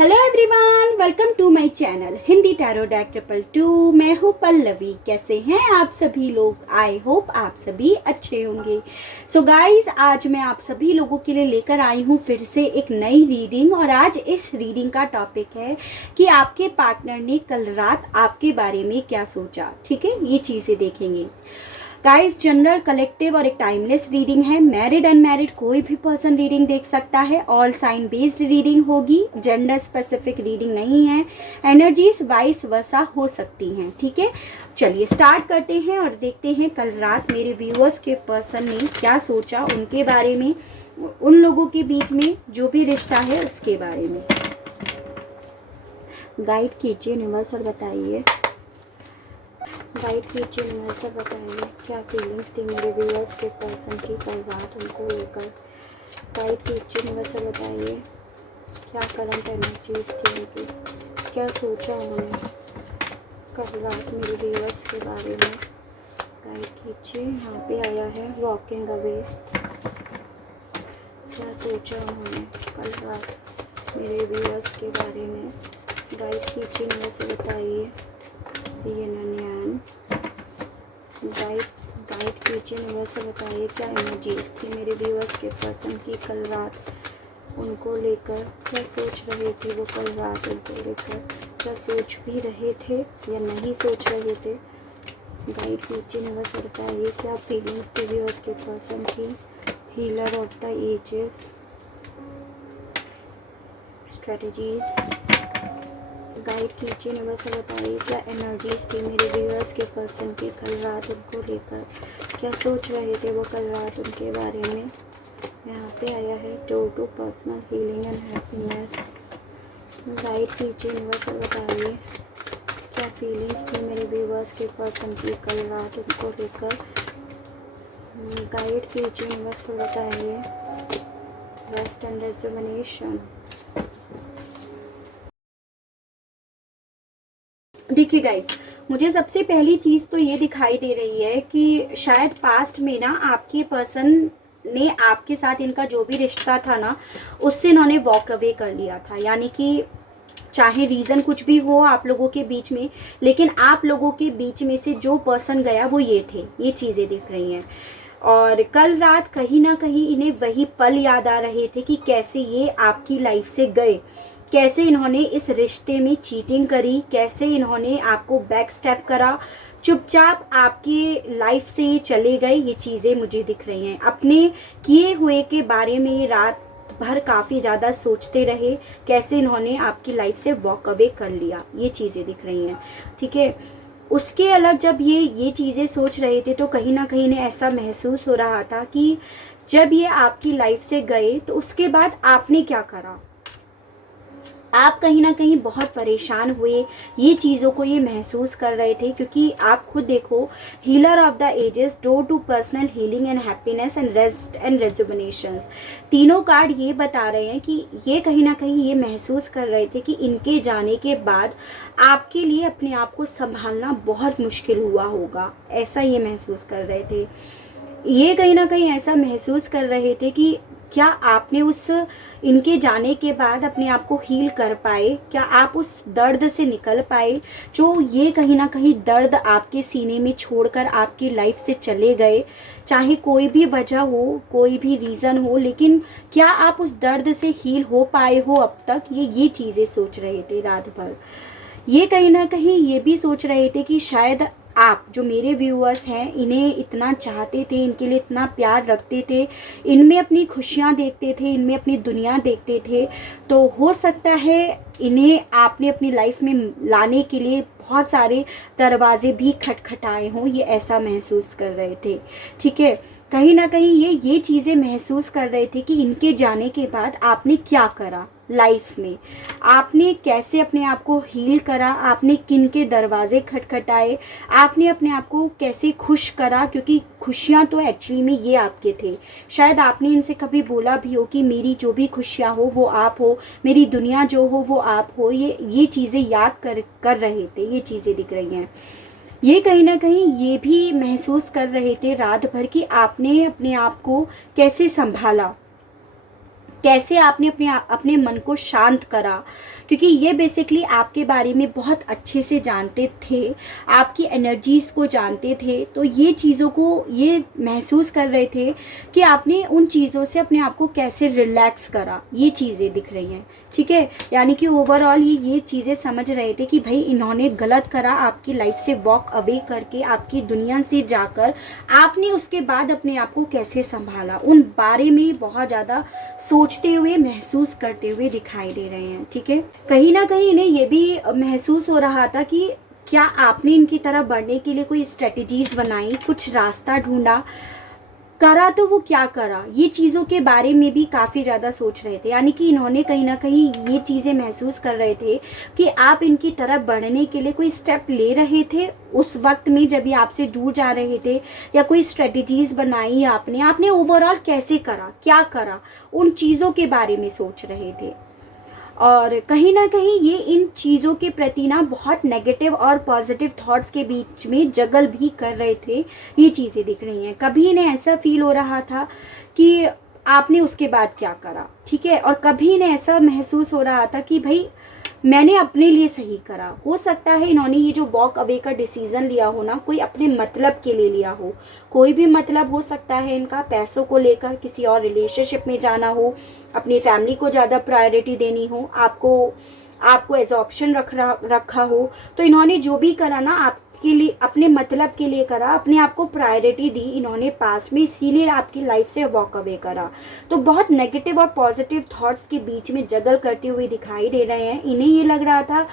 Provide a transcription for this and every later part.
Hello everyone, welcome to my channel Hindi tarot deck 222। मैं हूँ पल्लवी। कैसे हैं आप सभी लोग? आई होप आप सभी अच्छे होंगे। सो गाइस, आज मैं आप सभी लोगों के लिए लेकर आई हूँ फिर से एक नई रीडिंग। और आज इस रीडिंग का टॉपिक है कि आपके पार्टनर ने कल रात आपके बारे में क्या सोचा। ठीक है, ये चीज़ें देखेंगे गाइस। जनरल, कलेक्टिव और एक टाइमलेस रीडिंग है। मैरिड अनमैरिड कोई भी पर्सन रीडिंग देख सकता है। ऑल साइन बेस्ड रीडिंग होगी, जेंडर स्पेसिफिक रीडिंग नहीं है। एनर्जीज वाइस वर्सा हो सकती हैं। ठीक है, चलिए स्टार्ट करते हैं और देखते हैं कल रात मेरे व्यूअर्स के पर्सन ने क्या सोचा उनके बारे में, उन लोगों के बीच में जो भी रिश्ता है उसके बारे में। गाइड कीजिए यूनिवर्स और बताइए, गाइड कीजिए यूनिवर्स और बताइए क्या फीलिंग्स थी मेरे व्यूअर्स के पर्सन की कल रात उनको लेकर। गाइड कीजिए यूनिवर्स और बताइए क्या करंट एनर्जीज थी उनकी, क्या सोचा उन्होंने कल रात मेरे व्यूअर्स के बारे में। गाइड कीजिए, यहाँ पे आया है वॉकिंग अवे। क्या सोचा उन्होंने कल रात मेरे व्यूअर्स के बारे में। गाइड कीजिए यूनिवर्स और बताइए ये नन्यान। गाइड कीजिए यूनिवर्स से बताइए क्या एनर्जीज थी मेरे व्यूअर्स के पर्सन की कल रात उनको लेकर। क्या सोच रहे थे वो कल रात उनको लेकर, क्या सोच भी रहे थे या नहीं सोच रहे थे। गाइड कीजिए यूनिवर्स से बताइए क्या फीलिंग्स थी व्यूअर्स के पर्सन की। Healer of the ages, strategies. Guide कीजिए यूनिवर्स से बताइए क्या एनर्जीज थी मेरे व्यूअर्स के पर्सन की कल रात उनको लेकर, क्या सोच रहे थे वो कल रात उनके बारे में। यहाँ पे आया है door to personal healing and happiness. Guide कीजिए यूनिवर्स से बताइए क्या फीलिंग्स थी मेरे व्यूअर्स के पर्सन की कल रात उनको लेकर। गाइड कीजिए यूनिवर्स से बताइए रेस्ट एंड रेजुमिनेशन। देखिए गाइस, मुझे सबसे पहली चीज़ तो ये दिखाई दे रही है कि शायद पास्ट में ना आपके पर्सन ने आपके साथ इनका जो भी रिश्ता था ना उससे इन्होंने वॉक अवे कर लिया था। यानी कि चाहे रीज़न कुछ भी हो आप लोगों के बीच में, लेकिन आप लोगों के बीच में से जो पर्सन गया वो ये थे। ये चीज़ें दिख रही हैं। और कल रात कहीं ना कहीं इन्हें वही पल याद आ रहे थे कि कैसे ये आपकी लाइफ से गए, कैसे इन्होंने इस रिश्ते में चीटिंग करी, कैसे इन्होंने आपको बैक स्टेप करा, चुपचाप आपकी लाइफ से ये चले गए। ये चीज़ें मुझे दिख रही हैं। अपने किए हुए के बारे में ये रात भर काफ़ी ज़्यादा सोचते रहे, कैसे इन्होंने आपकी लाइफ से वॉक अवे कर लिया। ये चीज़ें दिख रही हैं। ठीक है, उसके अलग जब ये चीज़ें सोच रहे थे तो कहीं ना कहीं इन्हें ऐसा महसूस हो रहा था कि जब ये आपकी लाइफ से गए तो उसके बाद आपने क्या करा। आप कहीं ना कहीं बहुत परेशान हुए, ये चीज़ों को ये महसूस कर रहे थे। क्योंकि आप खुद देखो, healer of the ages, door to personal healing and happiness and rest and rejuvenations, तीनों कार्ड ये बता रहे हैं कि ये कहीं ना कहीं ये महसूस कर रहे थे कि इनके जाने के बाद आपके लिए अपने आप को संभालना बहुत मुश्किल हुआ होगा। ऐसा ये महसूस कर रहे थे। ये कहीं ना कहीं ऐसा महसूस कर रहे थे कि क्या आपने उस इनके जाने के बाद अपने आप को हील कर पाए, क्या आप उस दर्द से निकल पाए जो ये कहीं ना कहीं दर्द आपके सीने में छोड़कर आपकी लाइफ से चले गए। चाहे कोई भी वजह हो, कोई भी रीज़न हो, लेकिन क्या आप उस दर्द से हील हो पाए हो अब तक। ये चीज़ें सोच रहे थे रात भर। ये कहीं ना कहीं ये भी सोच रहे थे कि शायद आप जो मेरे व्यूअर्स हैं इन्हें इतना चाहते थे, इनके लिए इतना प्यार रखते थे, इनमें अपनी खुशियाँ देखते थे, इनमें अपनी दुनिया देखते थे। तो हो सकता है इन्हें आपने अपनी लाइफ में लाने के लिए बहुत सारे दरवाजे भी खटखटाए हों, ये ऐसा महसूस कर रहे थे। ठीक है, कहीं ना कहीं ये चीज़ें महसूस कर रहे थे कि इनके जाने के बाद आपने क्या करा लाइफ में, आपने कैसे अपने आप को हील करा, आपने किन के दरवाजे खटखटाए, आपने अपने आप को कैसे खुश करा। क्योंकि खुशियाँ तो एक्चुअली में ये आपके थे। शायद आपने इनसे कभी बोला भी हो कि मेरी जो भी खुशियाँ हो वो आप हो, मेरी दुनिया जो हो वो आप हो। ये चीज़ें याद कर रहे थे। ये चीज़ें दिख रही हैं। ये कहीं ना कहीं ये भी महसूस कर रहे थे रात भर कि आपने अपने आप को कैसे संभाला, कैसे आपने अपने मन को शांत करा, क्योंकि ये बेसिकली आपके बारे में बहुत अच्छे से जानते थे, आपकी एनर्जीज़ को जानते थे। तो ये चीज़ों को ये महसूस कर रहे थे कि आपने उन चीज़ों से अपने आप को कैसे रिलैक्स करा, ये चीज़ें दिख रही हैं। ठीक है, यानी कि ओवरऑल ये चीज़ें समझ रहे थे कि भाई इन्होंने गलत करा, आपकी लाइफ से वॉक अवे करके, आपकी दुनिया से जाकर आपने उसके बाद अपने आप को कैसे संभाला, उन बारे में बहुत ज़्यादा सोचते हुए, महसूस करते हुए दिखाई दे रहे हैं। ठीक है, कहीं ना कहीं इन्हें ये भी महसूस हो रहा था कि क्या आपने इनकी तरह बढ़ने के लिए कोई स्ट्रेटजीज बनाई, कुछ रास्ता ढूंढा, करा तो वो क्या करा, ये चीज़ों के बारे में भी काफ़ी ज़्यादा सोच रहे थे। यानी कि इन्होंने कहीं ना कहीं ये चीज़ें महसूस कर रहे थे कि आप इनकी तरफ बढ़ने के लिए कोई स्टेप ले रहे थे उस वक्त में जब ये आपसे दूर जा रहे थे, या कोई स्ट्रेटजीज बनाई आपने ओवरऑल कैसे करा, क्या करा, उन चीज़ों के बारे में सोच रहे थे। और कहीं ना कहीं ये इन चीज़ों के प्रति ना बहुत नेगेटिव और पॉजिटिव थॉट्स के बीच में जगल भी कर रहे थे, ये चीज़ें दिख रही हैं। कभी इन्हें ऐसा फील हो रहा था कि आपने उसके बाद क्या करा, ठीक है, और कभी इन्हें ऐसा महसूस हो रहा था कि भाई मैंने अपने लिए सही करा। हो सकता है इन्होंने ये जो वॉक अवे का डिसीज़न लिया हो ना, कोई अपने मतलब के लिए लिया हो, कोई भी मतलब हो सकता है इनका, पैसों को लेकर किसी और रिलेशनशिप में जाना हो, अपनी फैमिली को ज़्यादा प्रायोरिटी देनी हो, आपको एज ऑप्शन रखा हो। तो इन्होंने जो भी करा ना आपके लिए, अपने मतलब के लिए करा, अपने आप को प्रायोरिटी दी इन्होंने पास में, इसीलिए आपकी लाइफ से वॉक अवे करा। तो बहुत नेगेटिव और पॉजिटिव थॉट्स के बीच में जगल करते हुए दिखाई दे रहे हैं। इन्हें ये लग रहा था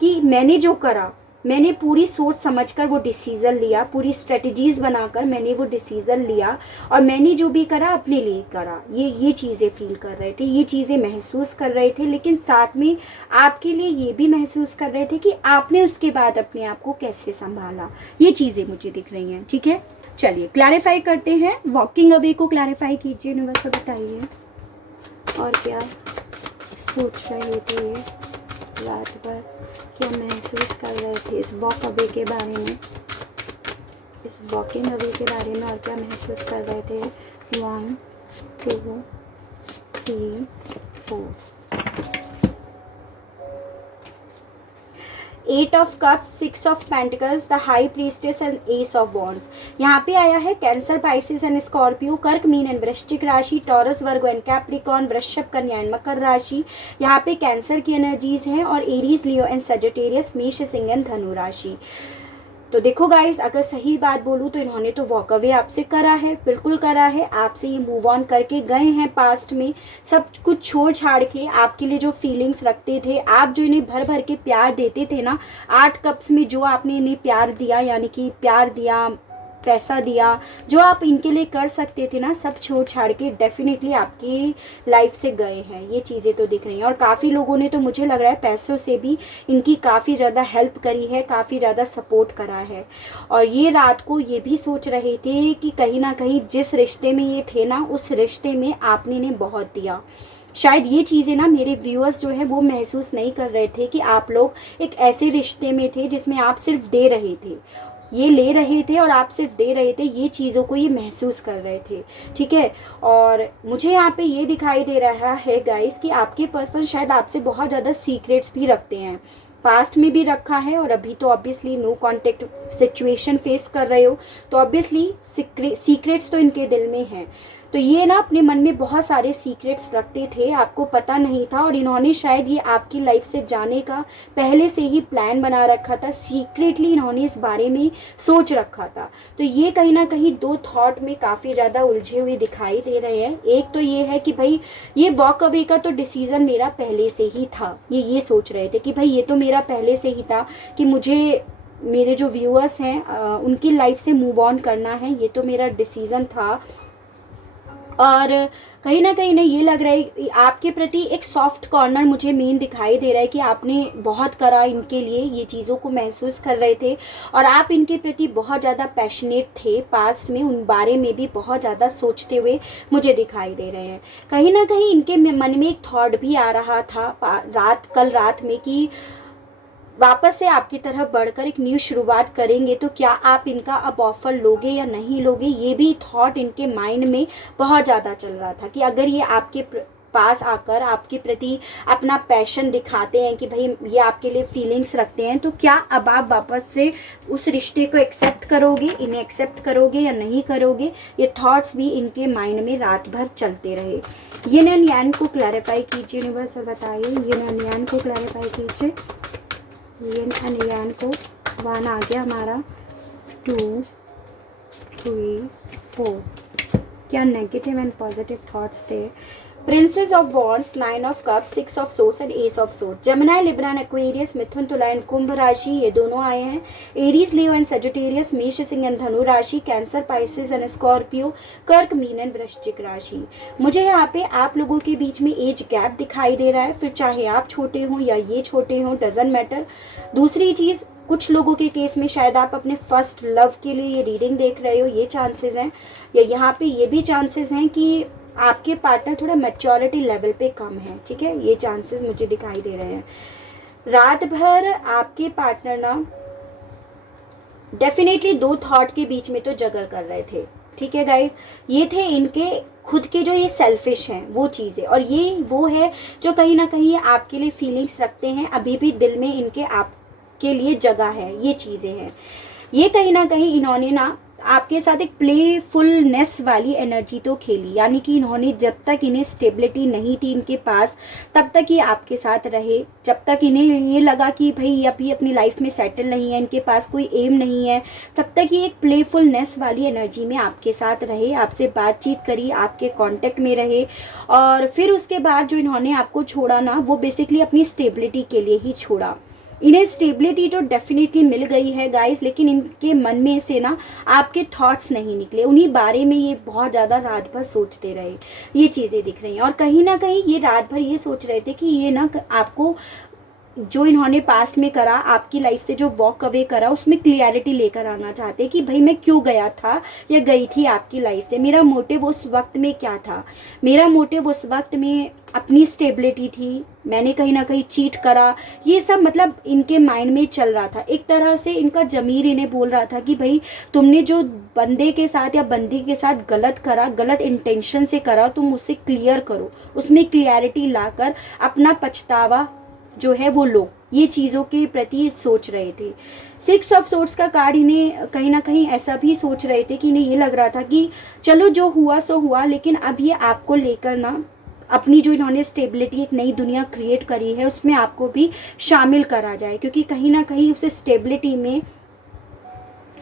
कि मैंने जो करा, मैंने पूरी सोच समझकर वो डिसीज़न लिया, पूरी स्ट्रेटजीज बनाकर मैंने वो डिसीज़न लिया, और मैंने जो भी करा अपने लिए करा। ये चीज़ें फील कर रहे थे, ये चीज़ें महसूस कर रहे थे, लेकिन साथ में आपके लिए ये भी महसूस कर रहे थे कि आपने उसके बाद अपने आप को कैसे संभाला। ये चीज़ें मुझे दिख रही हैं। ठीक है, चलिए क्लैरिफाई करते हैं, वॉकिंग अवे को क्लैरिफाई कीजिए, यूनिवर्स बताइए और क्या सोच रहे थे ये रात भर, क्या महसूस कर रहे थे इस वॉक अवे के बारे में, इस वॉकिंग अवे के बारे में, और क्या महसूस कर रहे थे। 1 2 3 4 8 of cups, 6 of pentacles, the high priestess and ace of wands. यहाँ पे आया है कैंसर, पाइसिस एंड स्कॉर्पियो, कर्क, मीन एंड वृश्चिक राशि, टॉरस, वर्गो एंड कैप्रिकॉर्न, वृषभ, कन्या एंड मकर राशि। यहाँ पे कैंसर की एनर्जीज हैं, और एरीज, लियो एंड सजिटेरियस, मेष, सिंह एंड धनु राशि। तो देखो गाइस, अगर सही बात बोलूँ तो इन्होंने तो वॉक अवे आपसे करा है, बिल्कुल करा है, आपसे ये मूव ऑन करके गए हैं पास्ट में, सब कुछ छोड़ छाड़ के। आपके लिए जो फीलिंग्स रखते थे, आप जो इन्हें भर भर के प्यार देते थे ना, 8 कप्स में जो आपने इन्हें प्यार दिया, यानी कि प्यार दिया, पैसा दिया, जो आप इनके लिए कर सकते थे ना, सब छोड़ छाड़ के डेफिनेटली आपकी लाइफ से गए हैं। ये चीज़ें तो दिख रही हैं, और काफ़ी लोगों ने तो मुझे लग रहा है पैसों से भी इनकी काफ़ी ज़्यादा हेल्प करी है, काफ़ी ज़्यादा सपोर्ट करा है। और ये रात को ये भी सोच रहे थे कि कहीं ना कहीं जिस रिश्ते में ये थे ना, उस रिश्ते में आपने इन्हें बहुत दिया। शायद ये चीज़ें ना मेरे व्यूअर्स जो है वो महसूस नहीं कर रहे थे कि आप लोग एक ऐसे रिश्ते में थे जिसमें आप सिर्फ दे रहे थे, ये ले रहे थे और आप सिर्फ दे रहे थे, ये चीज़ों को ये महसूस कर रहे थे। ठीक है, और मुझे यहाँ पे ये दिखाई दे रहा है गाइस कि आपके पर्सन शायद आपसे बहुत ज़्यादा सीक्रेट्स भी रखते हैं, पास्ट में भी रखा है, और अभी तो obviously no contact situation face कर रहे हो, तो ऑब्वियसली सीक्रेट्स तो इनके दिल में हैं। तो ये ना अपने मन में बहुत सारे सीक्रेट्स रखते थे, आपको पता नहीं था, और इन्होंने शायद ये आपकी लाइफ से जाने का पहले से ही प्लान बना रखा था, सीक्रेटली इन्होंने इस बारे में सोच रखा था। तो ये कहीं ना कहीं दो थॉट में काफ़ी ज़्यादा उलझे हुए दिखाई दे रहे हैं। एक तो ये है कि भाई ये वॉक अवे का तो डिसीज़न मेरा पहले से ही था, ये सोच रहे थे कि भाई ये तो मेरा पहले से ही था कि मुझे मेरे जो व्यूअर्स हैं उनकी लाइफ से मूव ऑन करना है, ये तो मेरा डिसीज़न था। और कहीं ना कहीं ना ये लग रहा है आपके प्रति एक सॉफ्ट कॉर्नर मुझे मेन दिखाई दे रहा है कि आपने बहुत करा इनके लिए, ये चीज़ों को महसूस कर रहे थे, और आप इनके प्रति बहुत ज़्यादा पैशनेट थे पास्ट में, उन बारे में भी बहुत ज़्यादा सोचते हुए मुझे दिखाई दे रहे हैं। कहीं ना कहीं इनके मन में एक थॉट भी आ रहा था कल रात में कि वापस से आपकी तरफ बढ़कर एक न्यू शुरुआत करेंगे, तो क्या आप इनका अब ऑफर लोगे या नहीं लोगे, ये भी थॉट इनके माइंड में बहुत ज़्यादा चल रहा था कि अगर ये आपके पास आकर आपके प्रति अपना पैशन दिखाते हैं कि भाई ये आपके लिए फीलिंग्स रखते हैं, तो क्या अब आप वापस से उस रिश्ते को एक्सेप्ट करोगे, इन्हें एक्सेप्ट करोगे या नहीं करोगे? ये थॉट्स भी इनके माइंड में रात भर चलते रहे। यिन एंड यांग को क्लैरिफाई कीजिए यूनिवर्स और बताइए, यिन एंड यांग को क्लैरिफाई कीजिए। यिन एंड यांग को 1 आ गया हमारा, 2 3 4। क्या नेगेटिव एंड पॉजिटिव थॉट्स थे? Princess of wands, 9 of cups, 6 of swords and ace of swords. Gemini, Libra and Aquarius, मिथुन, तुला एंड कुंभ राशि, ये दोनों आए हैं। एरीज, लियो एंड सजिटेरियस, मेष, सिंह एंड धनु राशि, कैंसर, पाइसेस एंड स्कॉर्पियो, कर्क, मीन एंड वृश्चिक राशि। मुझे यहाँ पे आप लोगों के बीच में एज गैप दिखाई दे रहा है, फिर चाहे आप छोटे हों या ये छोटे हों, डजंट मैटर। दूसरी चीज़, कुछ लोगों के केस में शायद आप अपने फर्स्ट लव के लिए ये रीडिंग देख रहे हो, ये चांसेस हैं, या यहाँ पे ये भी चांसेस हैं कि आपके पार्टनर थोड़ा मैच्योरिटी लेवल पे कम है, ठीक है, ये चांसेस मुझे दिखाई दे रहे हैं। रात भर आपके पार्टनर ना डेफिनेटली 2 थॉट के बीच में तो जगल कर रहे थे, ठीक है गाइज। ये थे इनके खुद के जो ये सेल्फिश हैं वो चीज़ें, और ये वो है जो कहीं ना कहीं आपके लिए फीलिंग्स रखते हैं, अभी भी दिल में इनके आपके लिए जगह है, ये चीज़ें हैं। ये कहीं ना कहीं इन्होंने ना आपके साथ एक प्लेफुलनेस वाली एनर्जी तो खेली, यानी कि इन्होंने जब तक इन्हें स्टेबिलिटी नहीं थी इनके पास तब तक ये आपके साथ रहे, जब तक इन्हें ये लगा कि भाई अभी अपनी लाइफ में सेटल नहीं है, इनके पास कोई एम नहीं है, तब तक ये एक प्लेफुलनेस वाली एनर्जी में आपके साथ रहे, आपसे बातचीत करी, आपके कांटेक्ट में रहे। और फिर उसके बाद जो इन्होंने आपको छोड़ा ना, वो बेसिकली अपनी स्टेबिलिटी के लिए ही छोड़ा। इन्हें स्टेबिलिटी तो डेफिनेटली मिल गई है गाइस, लेकिन इनके मन में से ना आपके थॉट्स नहीं निकले, उन्हीं बारे में ये बहुत ज़्यादा रात भर सोचते रहे, ये चीज़ें दिख रही हैं। और कहीं ना कहीं ये रात भर ये सोच रहे थे कि ये ना आपको जो इन्होंने पास्ट में करा, आपकी लाइफ से जो वॉक अवे करा, उसमें क्लियरिटी लेकर आना चाहते कि भाई मैं क्यों गया था या गई थी आपकी लाइफ से, मेरा मोटिव उस वक्त में क्या था। मेरा मोटिव उस वक्त में अपनी स्टेबिलिटी थी, मैंने कहीं ना कहीं चीट करा, ये सब मतलब इनके माइंड में चल रहा था। एक तरह से इनका जमीर इन्हें बोल रहा था कि भाई तुमने जो बंदे के साथ या बंदी के साथ गलत करा, गलत इंटेंशन से करा, तुम उससे क्लियर करो, उसमें क्लियरिटी लाकर अपना पछतावा जो है वो लो, ये चीज़ों के प्रति सोच रहे थे। 6 ऑफ सोर्ट्स का कार्ड इन्हें कहीं ना कहीं ऐसा भी सोच रहे थे कि इन्हें ये लग रहा था कि चलो जो हुआ सो हुआ, लेकिन अब ये आपको लेकर ना अपनी जो इन्होंने स्टेबिलिटी एक नई दुनिया क्रिएट करी है उसमें आपको भी शामिल करा जाए, क्योंकि कहीं ना कहीं उस स्टेबिलिटी में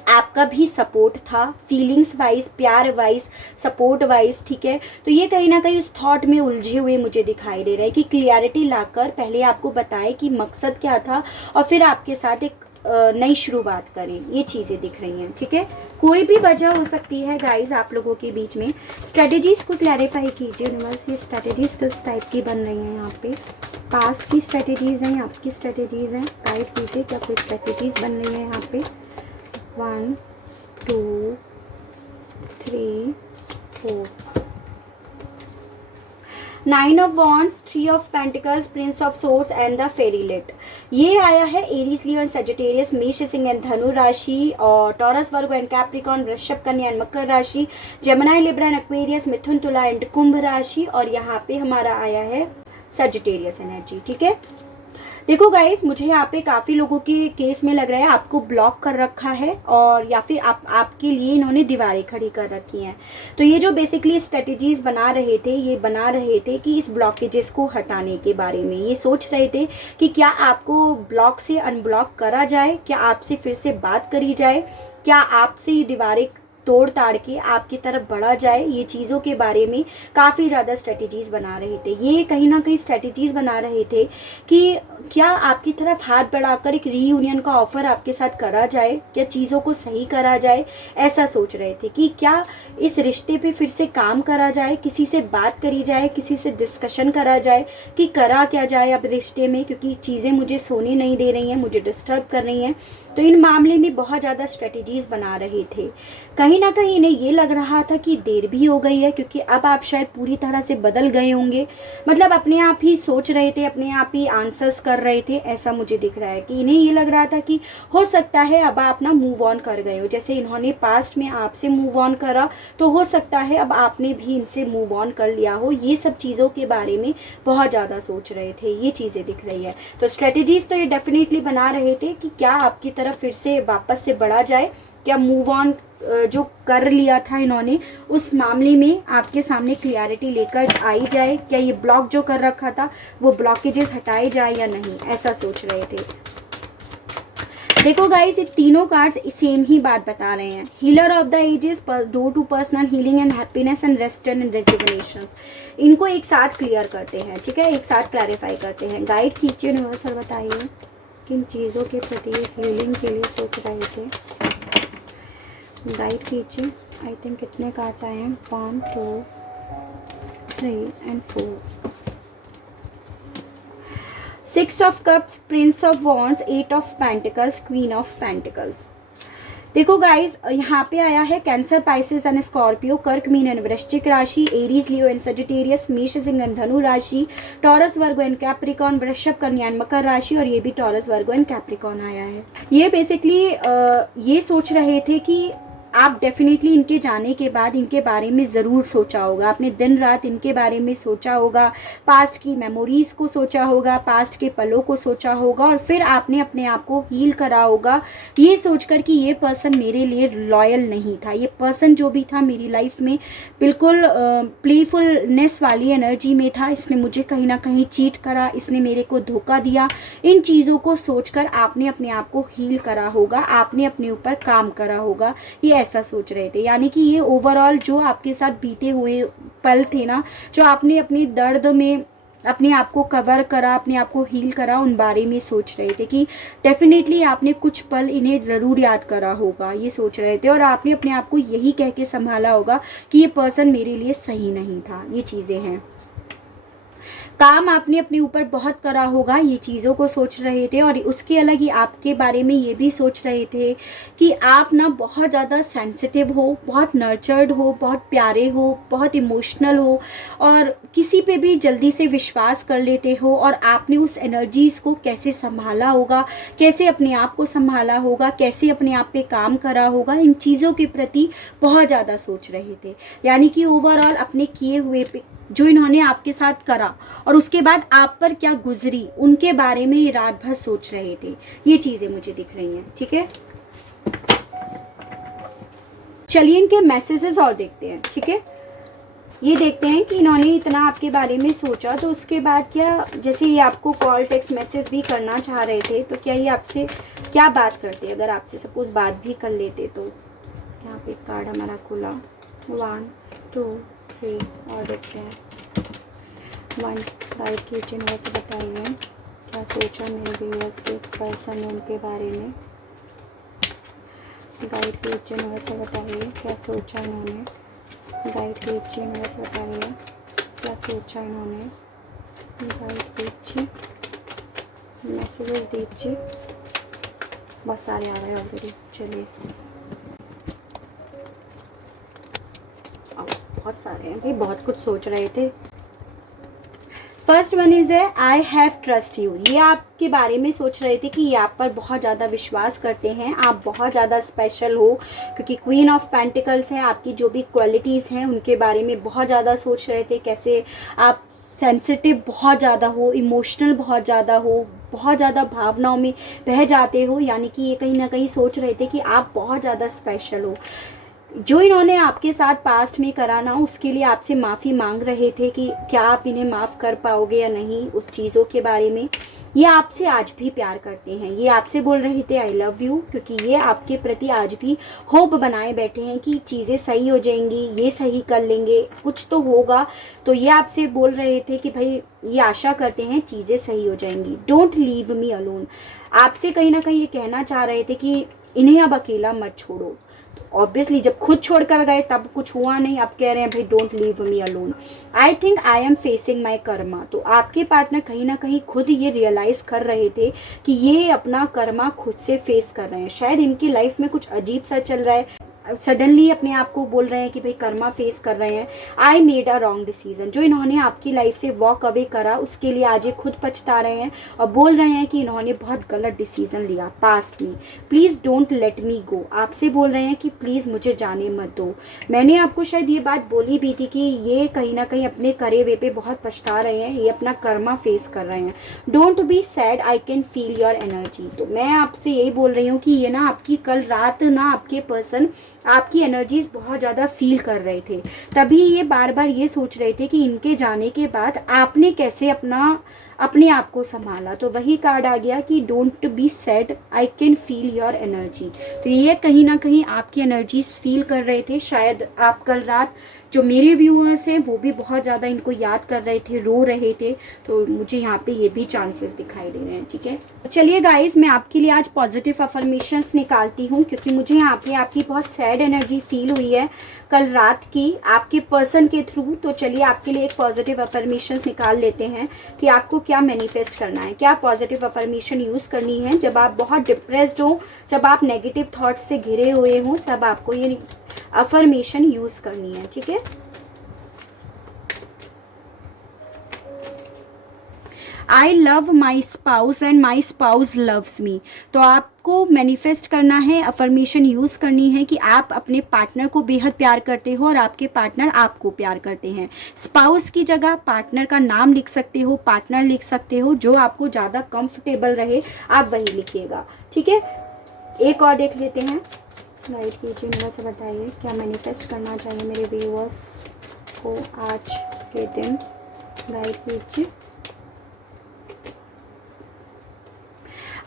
आपका भी सपोर्ट था, फीलिंग्स वाइज, प्यार वाइज, सपोर्ट वाइज, ठीक है। तो ये कहीं ना कहीं उस थॉट में उलझे हुए मुझे दिखाई दे रहा है कि क्लियरिटी लाकर पहले आपको बताएं कि मकसद क्या था और फिर आपके साथ एक नई शुरुआत करें, ये चीज़ें दिख रही हैं, ठीक है। कोई भी वजह हो सकती है गाइज आप लोगों के बीच में। स्ट्रेटेजीज को क्लैरिफाई कीजिए यूनिवर्स, ये स्ट्रेटेजीज किस टाइप की बन रही हैं यहाँ पे, पास्ट की स्ट्रेटेजीज हैं, आपकी स्ट्रेटेजीज हैं, गाइड कीजिए क्या कोई स्ट्रेटेजीज बन रही है यहाँ पे। 1 2 3 4। 9 of wands, 3 of pentacles, prince of swords and the फेरीलेट। ये आया है एरीज, लियो एंड सजिटेरियस, मेष, सिंह एंड धनु राशि, और टॉरस, वर्गो एंड कैप्रिकॉन, वृषभ, कन्या एंड मकर राशि, जेमिनी, लिब्रा एंड एक्वेरियस, मिथुन, तुला एंड कुंभ राशि, और यहाँ पे हमारा आया है सजिटेरियस एनर्जी, ठीक है। देखो गाइस, मुझे यहाँ पे काफ़ी लोगों के केस में लग रहा है आपको ब्लॉक कर रखा है, और या फिर आपके लिए इन्होंने दीवारें खड़ी कर रखी हैं। तो ये जो बेसिकली स्ट्रेटजीज बना रहे थे, ये बना रहे थे कि इस ब्लॉकेजेस को हटाने के बारे में ये सोच रहे थे कि क्या आपको ब्लॉक से अनब्लॉक करा जाए, क्या आपसे फिर से बात करी जाए, क्या आपसे ये दीवारें तोड़ ताड़ के आपकी तरफ बढ़ा जाए, ये चीज़ों के बारे में काफ़ी ज़्यादा स्ट्रेटजीज बना रहे थे। ये कहीं ना कहीं स्ट्रेटजीज बना रहे थे कि क्या आपकी तरफ हाथ बढ़ाकर एक रीयूनियन का ऑफर आपके साथ करा जाए, क्या चीज़ों को सही करा जाए, ऐसा सोच रहे थे कि क्या इस रिश्ते पे फिर से काम करा जाए, किसी से बात करी जाए, किसी से डिस्कशन करा जाए कि करा क्या जाए अब रिश्ते में, क्योंकि चीज़ें मुझे सोने नहीं दे रही हैं, मुझे डिस्टर्ब कर रही हैं। तो इन मामले में बहुत ज़्यादा स्ट्रेटजीज बना रहे थे। कहीं ना कहीं इन्हें ये लग रहा था कि देर भी हो गई है, क्योंकि अब आप शायद पूरी तरह से बदल गए होंगे। मतलब अपने आप ही सोच रहे थे, अपने आप ही आंसर्स कर रहे थे, ऐसा मुझे दिख रहा है कि इन्हें ये लग रहा था कि हो सकता है अब आप ना मूव ऑन कर गए हो। जैसे इन्होंने पास्ट में आपसे मूव ऑन करा, तो हो सकता है अब आपने भी इनसे मूव ऑन कर लिया हो। ये सब चीज़ों के बारे में बहुत ज़्यादा सोच रहे थे, ये चीज़ें दिख रही है। तो स्ट्रेटजीज तो ये डेफिनेटली बना रहे थे कि क्या आपकी तरफ फिर से वापस से बढ़ा जाए, क्या मूव ऑन जो कर लिया था इन्होंने उस मामले में आपके सामने क्लियरिटी लेकर आई जाए, क्या ये ब्लॉक जो कर रखा था वो ब्लॉकेजेस हटाए जाए या नहीं, ऐसा सोच रहे थे। देखो गाइस, ये तीनों कार्ड्स सेम ही बात बता रहे हैं। Healer of the ages, door to personal healing and happiness and rest and resignation, इनको एक साथ क्लियर करते हैं, ठीक है, एक साथ क्लैरिफाई करते हैं। गाइड कीजिए यूनिवर्सल, बताइए किन चीज़ों के प्रति हीलिंग के लिए सोच रहे थे। गाइड कीजिए। आई थिंक कितने कार्ड्स आए हैं, 1 2 3 and 4। 6 of cups, Prince of wands, 8 of pentacles, queen of pentacles. देखो गाइस, यहाँ पे आया है कैंसर, पाइसेस एंड स्कॉर्पियो, कर्क, मीन एंड वृश्चिक राशि, एरीज, लियो एंड सजिटेरियस, मेष, सिंह एंड धनु राशि, टॉरस, वर्गो एंड कैप्रिकॉन, वृषभ, कन्या एंड मकर राशि, और ये भी टॉरस, वर्गो एंड कैप्रिकॉन आया है। ये बेसिकली ये सोच रहे थे कि आप डेफिनेटली इनके जाने के बाद इनके बारे में ज़रूर सोचा होगा, आपने दिन रात इनके बारे में सोचा होगा, पास्ट की मेमोरीज़ को सोचा होगा, पास्ट के पलों को सोचा होगा, और फिर आपने अपने आप को हील करा होगा ये सोचकर कि ये पर्सन मेरे लिए लॉयल नहीं था, ये पर्सन जो भी था मेरी लाइफ में बिल्कुल प्लेफुलनेस वाली एनर्जी में था, इसने मुझे कहीं ना कहीं चीट करा, इसने मेरे को धोखा दिया। इन चीज़ों को सोचकर आपने अपने आप को हील करा होगा, आपने अपने ऊपर काम करा होगा, ये ऐसा सोच रहे थे। यानी कि ये ओवरऑल जो आपके साथ बीते हुए पल थे ना, जो आपने अपने दर्द में अपने आप को कवर करा, अपने आप को हील करा, उन बारे में सोच रहे थे कि डेफिनेटली आपने कुछ पल इन्हें ज़रूर याद करा होगा, ये सोच रहे थे। और आपने अपने आप को यही कह के संभाला होगा कि ये पर्सन मेरे लिए सही नहीं था। ये चीज़ें हैं। काम आपने अपने ऊपर बहुत करा होगा, ये चीज़ों को सोच रहे थे। और उसके अलग ही आपके बारे में ये भी सोच रहे थे कि आप ना बहुत ज़्यादा सेंसिटिव हो, बहुत नर्चर्ड हो, बहुत प्यारे हो, बहुत इमोशनल हो, और किसी पे भी जल्दी से विश्वास कर लेते हो। और आपने उस एनर्जीज़ को कैसे संभाला होगा, कैसे अपने आप को संभाला होगा, कैसे अपने आप पे काम करा होगा, इन चीज़ों के प्रति बहुत ज़्यादा सोच रहे थे। यानी कि ओवरऑल अपने किए हुए पे जो इन्होंने आपके साथ करा और उसके बाद आप पर क्या गुजरी, उनके बारे में ये रात भर सोच रहे थे। ये चीज़ें मुझे दिख रही हैं, ठीक है। चलिए इनके मैसेजेस और देखते हैं, ठीक है। ये देखते हैं कि इन्होंने इतना आपके बारे में सोचा, तो उसके बाद क्या, जैसे ये आपको कॉल, टेक्स्ट मैसेज भी करना चाह रहे थे, तो क्या ये आपसे क्या बात करते, अगर आपसे सपोज बात भी कर लेते तो। यहाँ पे कार्ड हमारा खुला, 1 2 3 और देखते हैं 1। गाइड कीजिए, वैसे बताइए क्या सोचा मेरे व्यूअर्स के पर्सन ने उनके बारे में। गाइड कीजिए, वैसे बताइए क्या सोचा इन्होंने। गाइड कीजिए, वैसे बताइए क्या सोचा इन्होंने। गाइड कीजिए, मैसेजेस दीजिए। बहुत सारे आ रहे हैं ऑलरेडी, चलिए बहुत सारे हैं भाई, बहुत कुछ सोच रहे थे। फर्स्ट वन इज़ है आई हैव ट्रस्ट यू। ये आपके बारे में सोच रहे थे कि ये आप पर बहुत ज़्यादा विश्वास करते हैं, आप बहुत ज़्यादा स्पेशल हो, क्योंकि क्वीन ऑफ पेंटिकल्स है। आपकी जो भी क्वालिटीज़ हैं उनके बारे में बहुत ज़्यादा सोच रहे थे, कैसे आप सेंसिटिव बहुत ज़्यादा हो, इमोशनल बहुत ज़्यादा हो, बहुत ज़्यादा भावनाओं में बह जाते हो। यानी कि ये कहीं ना कहीं सोच रहे थे कि आप बहुत ज़्यादा स्पेशल हो। जो इन्होंने आपके साथ पास्ट में करा ना, उसके लिए आपसे माफ़ी मांग रहे थे कि क्या आप इन्हें माफ़ कर पाओगे या नहीं, उस चीज़ों के बारे में। ये आपसे आज भी प्यार करते हैं, ये आपसे बोल रहे थे आई लव यू, क्योंकि ये आपके प्रति आज भी होप बनाए बैठे हैं कि चीज़ें सही हो जाएंगी, ये सही कर लेंगे, कुछ तो होगा। तो ये आपसे बोल रहे थे कि भाई ये आशा करते हैं चीज़ें सही हो जाएंगी। Don't leave me alone. आपसे कहीं ना कहीं ये कहना चाह रहे थे कि इन्हें अब अकेला मत छोड़ो। ऑब्वियसली जब खुद छोड़कर गए तब कुछ हुआ नहीं, अब कह रहे हैं भाई don't leave me alone. I think I am facing my karma. तो आपके पार्टनर कहीं ना कहीं खुद ये रियलाइज़ कर रहे थे कि ये अपना कर्मा खुद से फेस कर रहे हैं। शायद इनकी लाइफ में कुछ अजीब सा चल रहा है, सडनली अपने आप को बोल रहे हैं कि भाई कर्मा फेस कर रहे हैं, I made a wrong decision. जो इन्होंने आपकी लाइफ से वॉक अवे करा उसके लिए आज ये खुद पछता रहे हैं और बोल रहे हैं कि इन्होंने बहुत गलत डिसीजन लिया पास्ट में। प्लीज़ डोंट लेट मी गो, आपसे बोल रहे हैं कि प्लीज़ मुझे जाने मत दो। मैंने आपको शायद ये बात बोली भी थी कि ये कहीं ना कहीं अपने करे वे पे बहुत पछता रहे हैं, ये अपना कर्मा फेस कर रहे हैं। Don't be sad, I can feel your energy. तो मैं आपसे यही बोल रही हूँ कि ये ना आपकी कल रात ना आपके पर्सन आपकी एनर्जीज बहुत ज़्यादा फील कर रहे थे, तभी ये बार बार ये सोच रहे थे कि इनके जाने के बाद आपने कैसे अपने आप को संभाला। तो वही कार्ड आ गया कि don't be sad, I can feel your energy. तो ये कहीं ना कहीं आपकी एनर्जीज फील कर रहे थे। शायद आप कल रात, जो मेरे व्यूअर्स हैं वो भी बहुत ज़्यादा इनको याद कर रहे थे, रो रहे थे। तो मुझे यहाँ पे ये भी चांसेस दिखाई दे रहे हैं। ठीक है, चलिए गाइज, मैं आपके लिए आज पॉजिटिव अफर्मेशंस निकालती हूँ, क्योंकि मुझे यहाँ पे आपकी बहुत सैड एनर्जी फील हुई है कल रात की आपके पर्सन के थ्रू। तो चलिए आपके लिए एक पॉजिटिव अफर्मेशंस निकाल लेते हैं कि आपको क्या मैनिफेस्ट करना है, क्या पॉजिटिव अफर्मेशन यूज़ करनी है जब आप बहुत डिप्रेस्ड हो, जब आप नेगेटिव थॉट्स से घिरे हुए हों, तब आपको ये अफर्मेशन यूज़ करनी है। ठीक है, I love my spouse and my spouse loves me. तो आपको मैनिफेस्ट करना है, अफर्मेशन यूज़ करनी है कि आप अपने पार्टनर को बेहद प्यार करते हो और आपके पार्टनर आपको प्यार करते हैं। स्पाउस की जगह पार्टनर का नाम लिख सकते हो, पार्टनर लिख सकते हो, जो आपको ज़्यादा कंफर्टेबल रहे आप वही लिखिएगा। ठीक है, एक और देख लेते हैं। गाइड कीजिए, मेरा से बताइए क्या मैनिफेस्ट करना चाहिए मेरे व्यूअर्स को आज के दिन। गाइड कीजिए।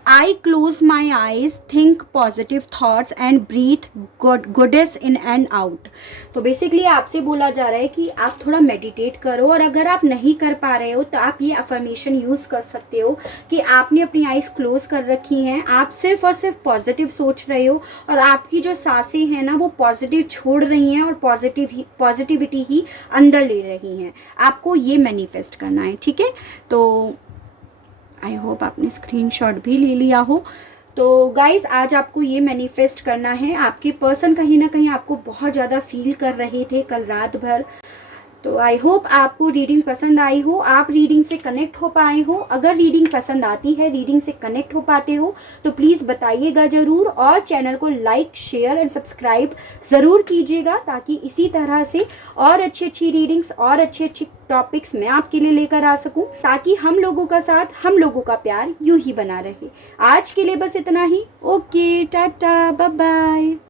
I close my eyes, think positive thoughts and breathe goodness in and out। तो बेसिकली आपसे बोला जा रहा है कि आप थोड़ा मेडिटेट करो, और अगर आप नहीं कर पा रहे हो तो आप ये अफर्मेशन यूज़ कर सकते हो कि आपने अपनी आइज़ क्लोज कर रखी हैं, आप सिर्फ और सिर्फ पॉजिटिव सोच रहे हो और आपकी जो सांसें हैं ना वो पॉजिटिव छोड़ रही हैं और पॉजिटिविटी ही अंदर ले रही हैं। आपको ये मैनिफेस्ट करना है। ठीक है, तो आई होप आपने स्क्रीनशॉट भी ले लिया हो। तो गाइज़, आज आपको ये मैनिफेस्ट करना है, आपके पर्सन कहीं ना कहीं आपको बहुत ज़्यादा फील कर रहे थे कल रात भर। तो आई होप आपको रीडिंग पसंद आई हो, आप रीडिंग से कनेक्ट हो पाए हो। अगर रीडिंग पसंद आती है, रीडिंग से कनेक्ट हो पाते हो तो प्लीज़ बताइएगा ज़रूर, और चैनल को लाइक शेयर एंड सब्सक्राइब ज़रूर कीजिएगा, ताकि इसी तरह से और अच्छी रीडिंग्स और अच्छे टॉपिक्स मैं आपके लिए लेकर आ सकूं, ताकि हम लोगों का साथ, हम लोगों का प्यार यूं ही बना रहे। आज के लिए बस इतना ही। Okay, tata, bye bye.